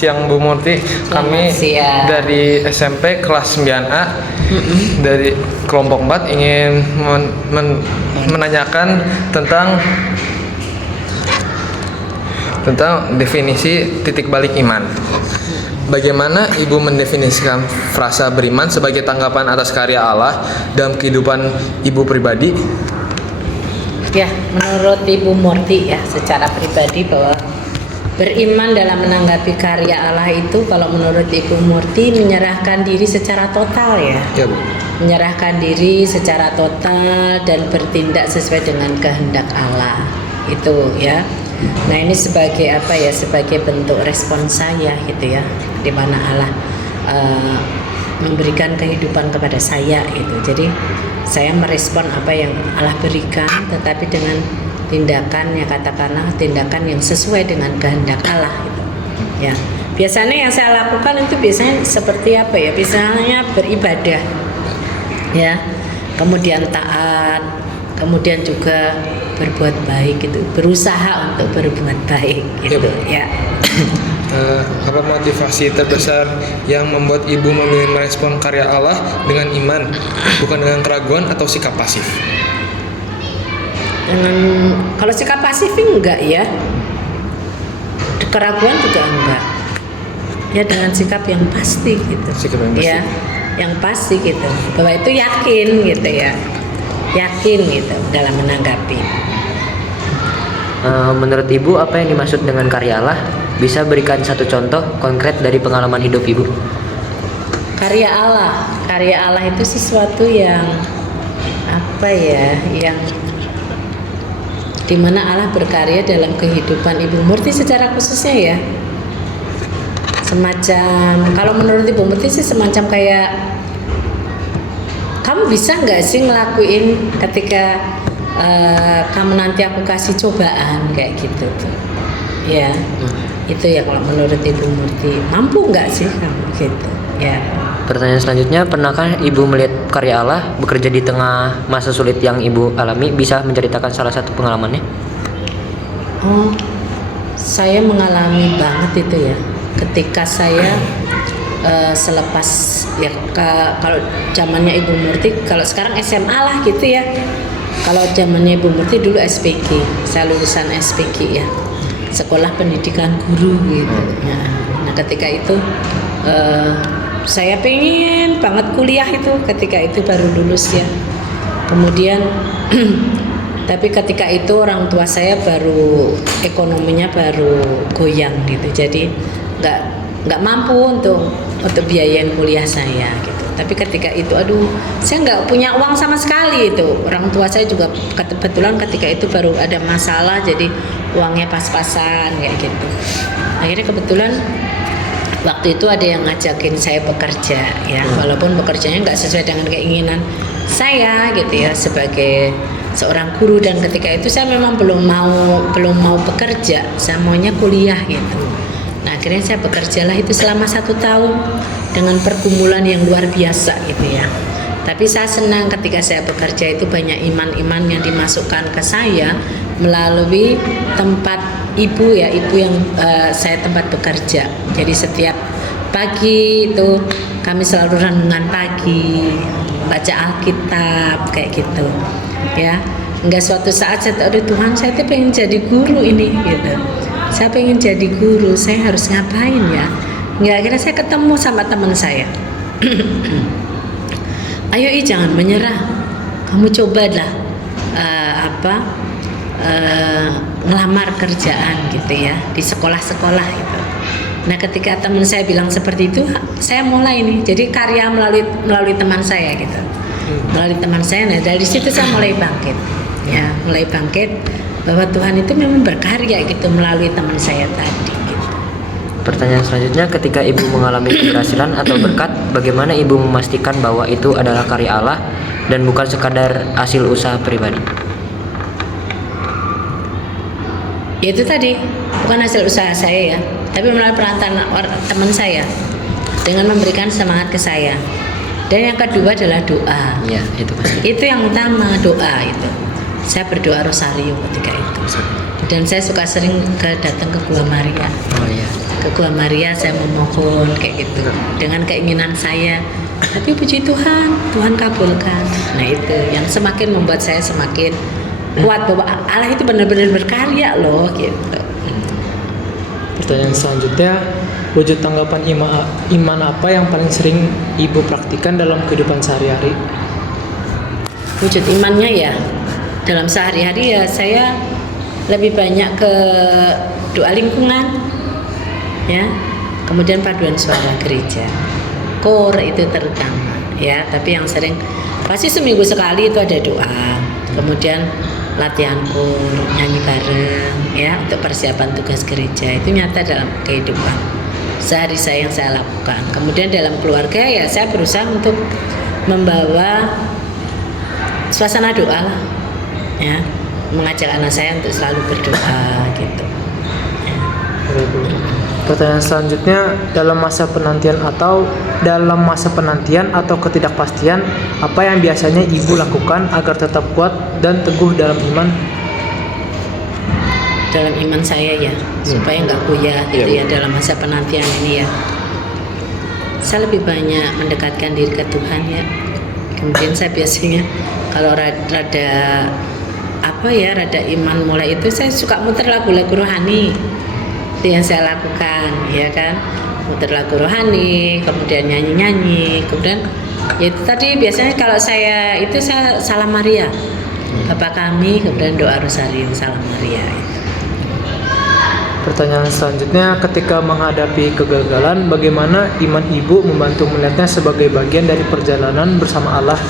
Siang Bu Murti, kami dari SMP kelas 9A dari kelompok 4 ingin menanyakan tentang definisi titik balik iman. Bagaimana Ibu mendefinisikan frasa beriman sebagai tanggapan atas karya Allah dalam kehidupan Ibu pribadi? Ya, menurut Ibu Murti ya, secara pribadi bahwa beriman dalam menanggapi karya Allah itu kalau menurut Ibu Murti menyerahkan diri secara total ya. Ya, Bu. Menyerahkan diri secara total dan bertindak sesuai dengan kehendak Allah. Itu ya. Nah, ini sebagai apa ya? Sebagai bentuk respon saya gitu ya. Di mana Allah memberikan kehidupan kepada saya gitu. Jadi saya merespon apa yang Allah berikan tetapi dengan tindakan ya, katakanlah tindakan yang sesuai dengan kehendak Allah gitu. Ya. Biasanya yang saya lakukan itu biasanya seperti apa ya? Biasanya beribadah. Ya. Kemudian taat, kemudian juga berbuat baik gitu. Berusaha untuk berbuat baik gitu ya. Apa motivasi terbesar yang membuat Ibu memilih merespon karya Allah dengan iman, bukan dengan keraguan atau sikap pasif? Kalau sikap pasif enggak ya, keraguan juga enggak ya, dengan sikap yang pasti gitu. Sikap yang pasti. Ya, yang pasti gitu, bahwa itu yakin gitu ya, yakin gitu dalam menanggapi. Menurut Ibu, apa yang dimaksud dengan karya Allah? Bisa berikan satu contoh konkret dari pengalaman hidup Ibu? Karya Allah itu sesuatu yang apa ya, yang dimana Allah berkarya dalam kehidupan Ibu Murti secara khususnya ya, semacam kalau menurut Ibu Murti sih semacam kayak kamu bisa nggak sih ngelakuin ketika kamu nanti aku kasih cobaan kayak gitu tuh ya. Itu ya kalau menurut Ibu Murti, mampu nggak sih kamu gitu ya. Pertanyaan selanjutnya, pernahkah Ibu melihat karya Allah bekerja di tengah masa sulit yang Ibu alami? Bisa menceritakan salah satu pengalamannya? Oh, saya mengalami banget itu ya. Ketika saya selepas ya kalau zamannya Ibu Murti, kalau sekarang SMA lah gitu ya. Kalau zamannya Ibu Murti dulu SPG, saya lulusan SPG ya, Sekolah Pendidikan Guru gitu. Nah ketika itu saya pengen banget kuliah itu, ketika itu baru lulus ya. Kemudian tapi ketika itu orang tua saya baru ekonominya baru goyang gitu, jadi nggak mampu untuk biayain kuliah saya gitu. Tapi ketika itu saya nggak punya uang sama sekali itu. Orang tua saya juga kebetulan ketika itu baru ada masalah, jadi uangnya pas-pasan kayak gitu. Akhirnya kebetulan waktu itu ada yang ngajakin saya bekerja ya, walaupun bekerjanya nggak sesuai dengan keinginan saya gitu ya, sebagai seorang guru. Dan ketika itu saya memang belum mau bekerja, saya maunya kuliah gitu. Nah akhirnya saya bekerjalah itu selama 1 tahun dengan pergumulan yang luar biasa gitu ya. Tapi saya senang ketika saya bekerja itu banyak iman-iman yang dimasukkan ke saya melalui tempat ibu yang saya tempat bekerja. Jadi setiap pagi itu kami selalu renungan pagi, baca Alkitab kayak gitu ya. Enggak suatu saat saya tahu, Tuhan saya tuh pengen jadi guru ini gitu. Saya pengen jadi guru, saya harus ngapain ya? Enggak, akhirnya saya ketemu sama teman saya. Ayo jangan menyerah, kamu cobalah ngelamar kerjaan gitu ya di sekolah-sekolah gitu. Nah ketika teman saya bilang seperti itu, saya mulai nih, jadi karya melalui teman saya gitu, melalui teman saya. Nah dari situ saya mulai bangkit ya, mulai bangkit bahwa Tuhan itu memang berkarya gitu melalui teman saya tadi gitu. Pertanyaan selanjutnya, ketika Ibu mengalami keberhasilan atau berkat, bagaimana Ibu memastikan bahwa itu adalah karya Allah dan bukan sekadar hasil usaha pribadi? Ya itu tadi, bukan hasil usaha saya ya, tapi melalui perantaraan teman saya dengan memberikan semangat ke saya. Dan yang kedua adalah doa. Ya, itu pasti. Itu yang utama, doa itu. Saya berdoa rosario ketika itu. Dan saya suka sering datang ke Gua Maria. Oh iya. ke Gua Maria saya memohon kayak gitu dengan keinginan saya, tapi puji Tuhan, Tuhan kabulkan. Nah itu yang semakin membuat saya semakin kuat bahwa Allah itu benar-benar berkarya loh gitu. Pertanyaan selanjutnya, wujud tanggapan iman apa yang paling sering Ibu praktikan dalam kehidupan sehari-hari? Wujud imannya ya dalam sehari-hari ya saya lebih banyak ke doa lingkungan ya, kemudian paduan suara gereja, kor itu terutama ya, tapi yang sering pasti seminggu sekali itu ada doa, kemudian latihan kor, nyanyi bareng ya untuk persiapan tugas gereja. Itu nyata dalam kehidupan sehari saya yang saya lakukan. Kemudian dalam keluarga ya saya berusaha untuk membawa suasana doa lah ya, mengajak anak saya untuk selalu berdoa gitu ya. Pertanyaan selanjutnya, dalam masa penantian atau ketidakpastian, apa yang biasanya Ibu lakukan agar tetap kuat dan teguh dalam iman? Dalam iman saya ya, supaya nggak goyah gitu ya dalam masa penantian ini ya. Saya lebih banyak mendekatkan diri ke Tuhan ya. Kemudian saya biasanya kalau rada iman mulai itu, saya suka muter lagu-lagu rohani. Itu yang saya lakukan ya kan, muter lagu rohani, kemudian nyanyi-nyanyi, kemudian ya itu tadi biasanya kalau saya itu saya Salam Maria, Bapa kami, kemudian doa Rosarium Salam Maria itu. Pertanyaan selanjutnya, ketika menghadapi kegagalan, bagaimana iman Ibu membantu melihatnya sebagai bagian dari perjalanan bersama Allah?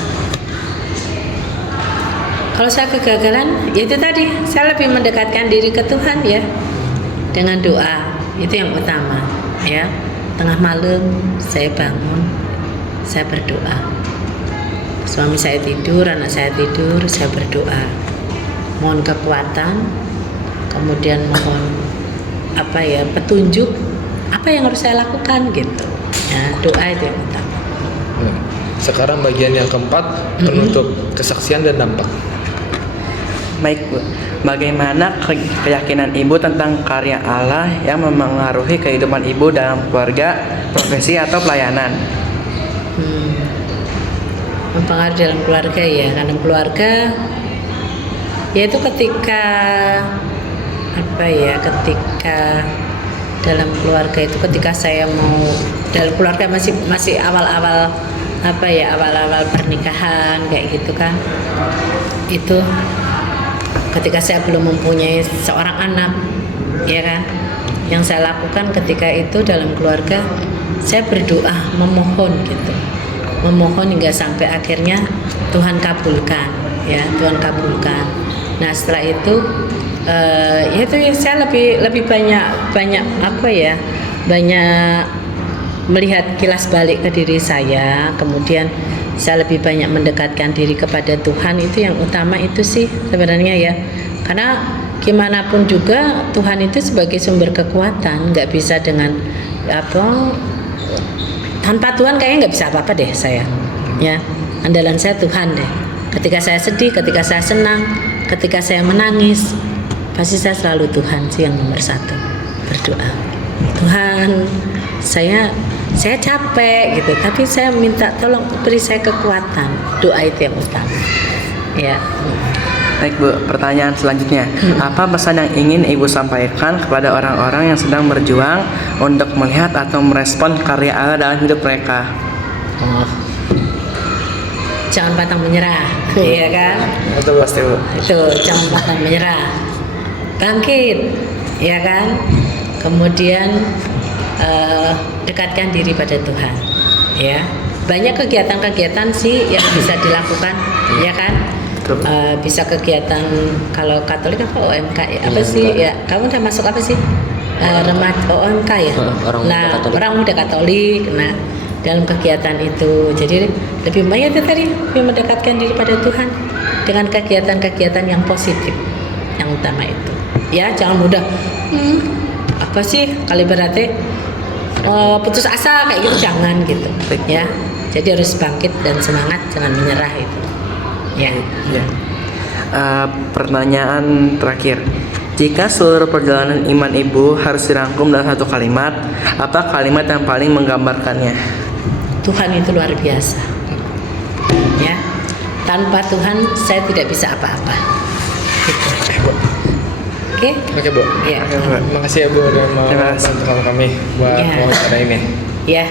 Kalau saya kegagalan, ya itu tadi, saya lebih mendekatkan diri ke Tuhan ya, dengan doa, itu yang utama ya. Tengah malam saya bangun, saya berdoa. Suami saya tidur, anak saya tidur, saya berdoa. Mohon kekuatan, kemudian mohon petunjuk apa yang harus saya lakukan gitu ya, doa itu yang utama. Sekarang bagian yang keempat, penutup kesaksian dan dampak. Baik Bu, bagaimana keyakinan Ibu tentang karya Allah yang memengaruhi kehidupan Ibu dalam keluarga, profesi atau pelayanan? Mempengaruhi dalam keluarga ya, dalam keluarga yaitu ketika dalam keluarga itu ketika saya mau dalam keluarga masih awal-awal awal-awal pernikahan kayak gitu kan, itu ketika saya belum mempunyai seorang anak ya kan, yang saya lakukan ketika itu dalam keluarga saya berdoa memohon gitu, memohon hingga sampai akhirnya Tuhan kabulkan ya, Tuhan kabulkan. Nah setelah itu itu ya saya lebih banyak melihat kilas balik ke diri saya, kemudian saya lebih banyak mendekatkan diri kepada Tuhan. Itu yang utama itu sih sebenarnya ya, karena gimana pun juga Tuhan itu sebagai sumber kekuatan, nggak bisa dengan tanpa Tuhan kayaknya nggak bisa apa-apa deh saya ya. Andalan saya Tuhan deh, ketika saya sedih, ketika saya senang, ketika saya menangis, pasti saya selalu Tuhan sih yang nomor satu. Berdoa, Tuhan saya capek gitu, tapi saya minta tolong beri saya kekuatan. Doa itu yang utama ya. Baik Bu, pertanyaan selanjutnya, apa pesan yang ingin Ibu sampaikan kepada orang-orang yang sedang berjuang untuk melihat atau merespon karya Allah dalam hidup mereka? Jangan pantang menyerah, iya kan? Itu pasti Bu. Itu jangan pantang menyerah, bangkit, ya kan? Kemudian dekatkan diri pada Tuhan, ya. Banyak kegiatan-kegiatan sih yang bisa dilakukan, ya kan? Bisa kegiatan kalau Katolik apa OMK ya? Apa sih? Ya, kamu udah masuk apa sih? Remaja OMK ya. Orang muda Katolik. Nah, dalam kegiatan itu, jadi lebih banyak itu tadi, lebih mendekatkan diri pada Tuhan dengan kegiatan-kegiatan yang positif, yang utama itu. Ya, jangan mudah. Apa sih? Kali berarti putus asa kayak gitu, jangan gitu. Ya, jadi harus bangkit dan semangat, jangan menyerah itu. Ya. Pertanyaan terakhir, Jika seluruh perjalanan iman ibu harus dirangkum dalam satu kalimat, apa kalimat yang paling menggambarkannya? Tuhan itu luar biasa. Ya. Tanpa Tuhan saya tidak bisa apa-apa. Gitu. Oke? Oke Bu. Ya. Makasih ya Bu udah mau Terima kasih. bantu kami buat Ya. wawancara ini. Ya,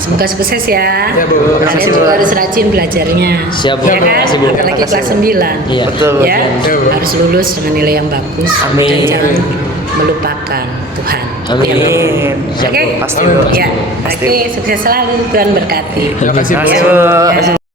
semoga sukses ya. Ya, Bu. Terima Kalian kasih, juga Bu. harus rajin belajarnya. Siap, Bu. Ya Terima kan? kasih, Bu. Apalagi Terima kelas kasih, Bu. 9. Iya. Betul. Ya, Ya, Bu. harus lulus dengan nilai yang bagus. Amin. Dan jangan melupakan Tuhan. Amin. Itu yang penting. Amin. Siap, Oke? Bu. Pasti Bu. Ya, Pasti. oke, sukses selalu. Tuhan berkati. Terima kasih, Bu. Terima kasih, Ya. Bu. Ya.